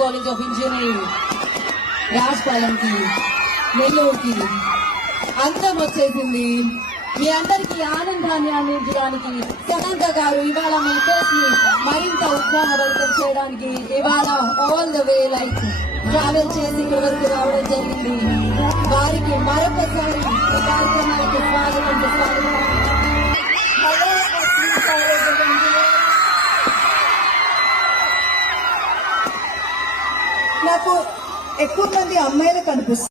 College of engineering రాజపాలెంకి, నెల్లూరుకి అందరం వచ్చేసింది. మీ అందరికీ ఆనందాన్ని అందించడానికి సనంత గారు ఇవాళ మీ ఫేస్ ని మరింత ఉత్సాహభరితం చేయడానికి ఇవాళ all the way like travel చేసి ఇక్కడి వరకు రావడం జరిగింది. వారికి మరొకసారి కార్యక్రమానికి స్వాగతం. నాకు ఎక్కువ మంది అమ్మాయిలు కనిపిస్తారు.